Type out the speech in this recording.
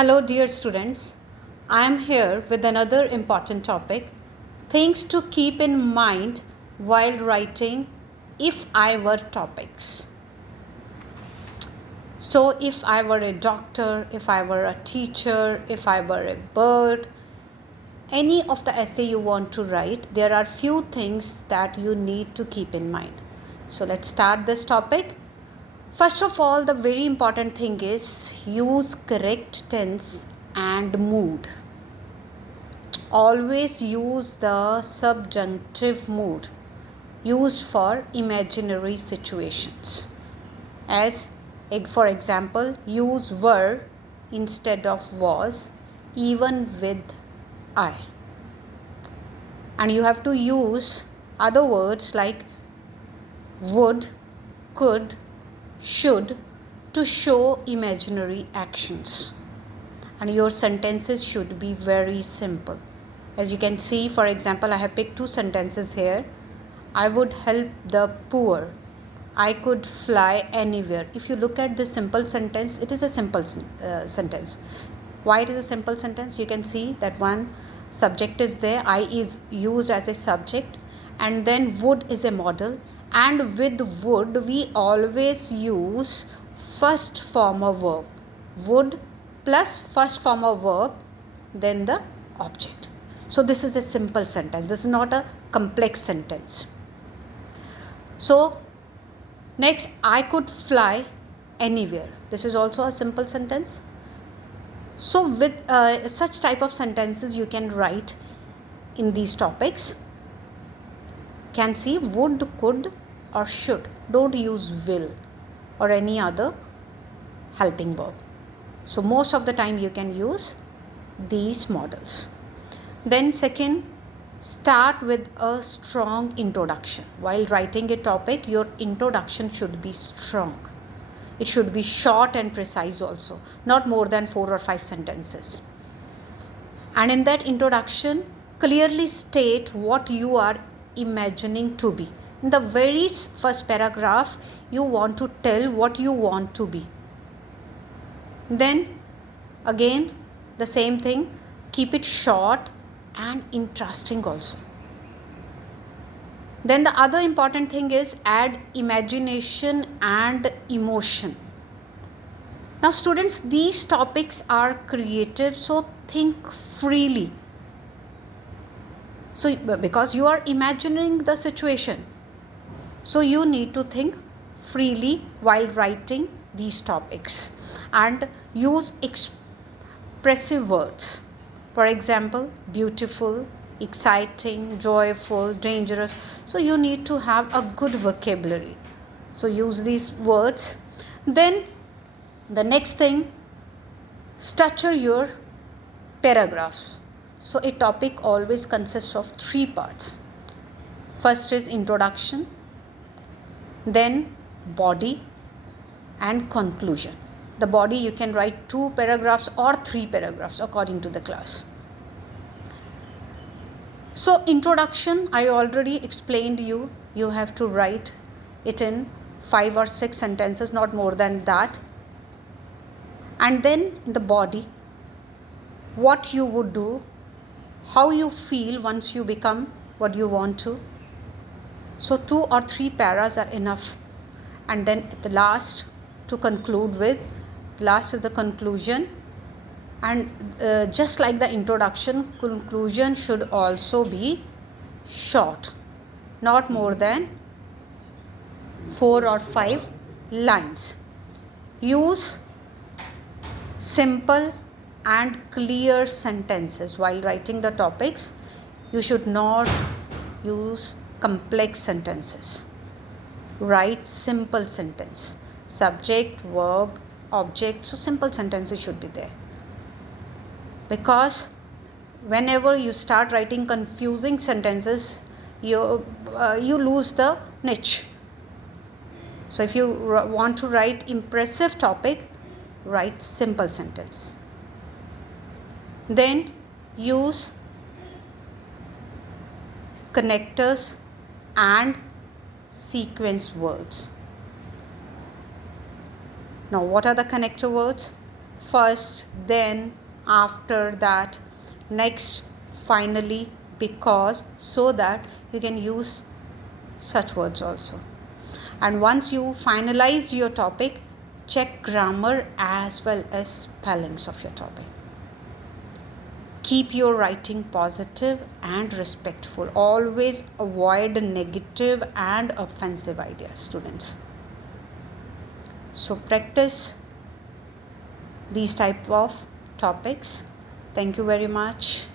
Hello, dear students. I am here with another important topic, things to keep in mind while writing if I were topics. So, if I were a doctor, if I were a teacher, if I were a bird, any of the essay you want to write, there are few things that you need to keep in mind. So, let's start this topic. First of all, the very important thing is use correct tense and mood. Always use the subjunctive mood used for imaginary situations. As for example, use were instead of was, even with I. And you have to use other words like would, could, should to show imaginary actions. And your sentences should be very simple. As you can see, for example, I have picked two sentences here. I would help the poor. I could fly anywhere. If you look at this simple sentence, it is a simple sentence. Why it is a simple sentence? You can see that one subject is there. I is used as a subject, and then would is a model. And with would, we always use first form of verb. Would plus first form of verb, then the object. So this is a simple sentence. This is not a complex sentence. So next, I could fly anywhere. This is also a simple sentence. So with such type of sentences you can write in these topics. Can see would, could or should. Don't use will or any other helping verb. So most of the time you can use these models. Then second, start with a strong introduction. While writing a topic, your introduction should be strong. It should be short and precise also, not more than 4 or 5 sentences. And in that introduction, clearly state what you are imagining to be. In the very first paragraph, you want to tell what you want to be. Then again, the same thing, keep it short and interesting also. Then the other important thing is add imagination and emotion. Now students, these topics are creative, so think freely. So because you are imagining the situation, so you need to think freely while writing these topics and use expressive words. For example, beautiful, exciting, joyful, dangerous. So you need to have a good vocabulary. So use these words. Then the next thing, structure your paragraphs. So a topic always consists of 3 parts. First is introduction, then body and conclusion. The body you can write 2 paragraphs or 3 paragraphs according to the class. So introduction, I already explained you. You have to write it in 5 or 6 sentences, not more than that. And then in the body, what you would do, how you feel once you become what you want to. So 2 or 3 paras are enough. And then at the last, to conclude with, last is the conclusion. And just like the introduction, conclusion should also be short, not more than 4 or 5 lines. Use simple and clear sentences while writing the topics. You should not use complex sentences. Write simple sentence, subject, verb, object. So simple sentences should be there. Because whenever you start writing confusing sentences, you lose the niche. So if you want to write impressive topic, write simple sentence. Then use connectors and sequence words. Now what are the connector words? first, then, after that, next, finally, because, so that you can use such words also. And once you finalize your topic, check grammar as well as spellings of your topic. Keep your writing positive and respectful. Always avoid negative and offensive ideas, students. So practice these type of topics. Thank you very much.